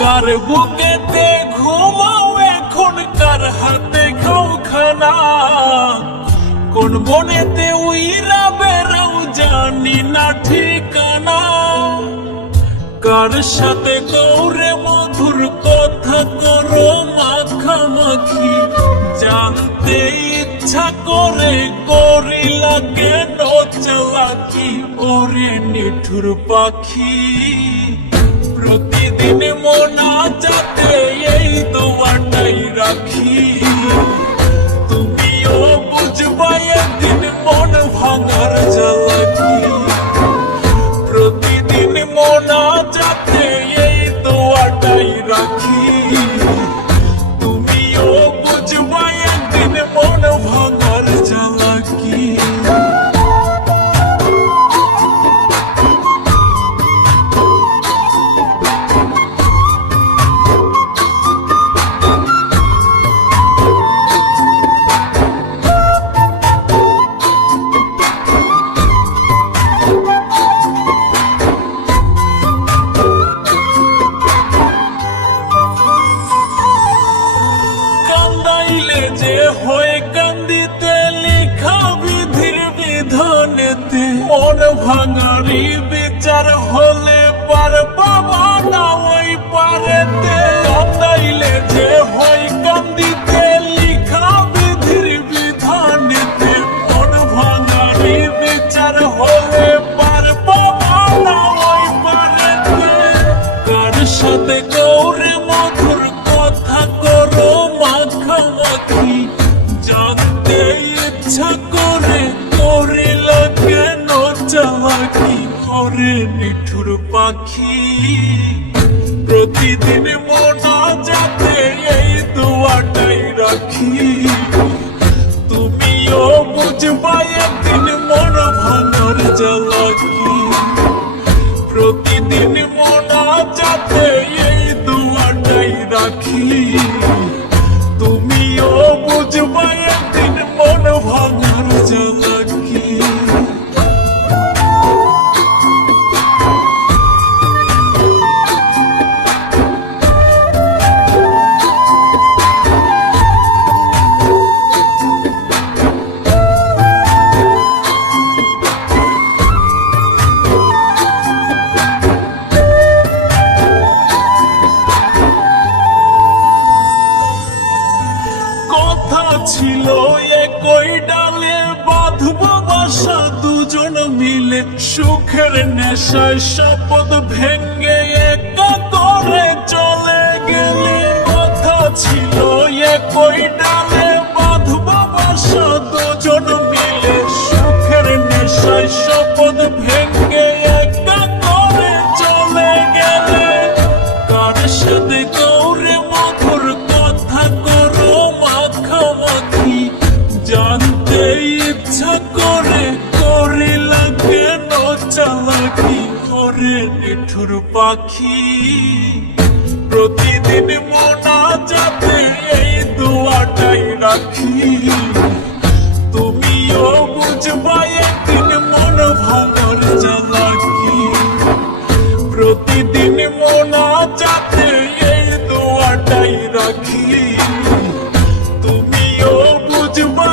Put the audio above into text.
কার বুকেতে ঘুমাও এখন, কার হাতে খাও খানা, কোন বনেতে উইরা বেড়াও জানি না ঠিকানা। কার সাথে গৌরে মধুর কথা করো মাখামাখি, জানতে ইচ্ছা করে করিলা কেন চালাকি। ওরে নিঠুর পাখি প্রতিদিন মোনাজাতে এই দোয়াটাই রাখি, তুমিও বুঝবা একদিন মন ভাঙার জ্বালাকি। প্রতিদিন মোনাজাতে এই দোয়াটাই রাখি, তুমিও বুঝবা একদিন মন ভাঙার জ্বালাকি। যে হয়ে কান্দিতে লেখা বিধির বিধানেতে, মন ভাঙারি বিচার হলে পার পাবা না ওই পারেতে। কান্দাইলে যে হয় কান্দিতে লেখা বিধির বিধানেতে, মন ভাঙারি বিচার হলে পার পাবা না ওই পারেতে। কার সাথে গৌরে মধুর কথা করো মাখামাখি, জানতে ইচ্ছা করে করিলা কেন চালাকি। ওরে নিঠুর পাখি প্রতিদিন মোনাজাতে এই দোয়াটাই রাখি, তুমিও বুঝবা একদিন মন ভাঙার জ্বালাকি। প্রতিদিন মোনাজাতে এই দোয়াটাই রাখি, তুমিও বুঝবা একদিন মন ভাঙার জ্বালাকি। ছিল একই ডালে বাঁধব বাসা দুজন মিলে, সুখের নেশায় শপথ ভেঙ্গে একা করে চলে গেলে। কথা ছিল একই ডালে বাঁধব বাসা দুজন মিলে, সুখের নেশায় শপথ ভেঙ্গে একা করে চলে গেলে। কার সাথে গৌরে মধুর কথা করো মাখামাখি, জানতে ইচ্ছা করে করিলা কেন চালাকি। ওরে নিঠুর পাখি প্রতিদিন মোনাজাতে এই দোয়াটাই রাখি, তুমিও বুঝবা একদিন মন ভাঙার জ্বালাকি। প্রতিদিন মোনাজাতে এই দোয়াটাই রাখি, তুমিও বুঝবা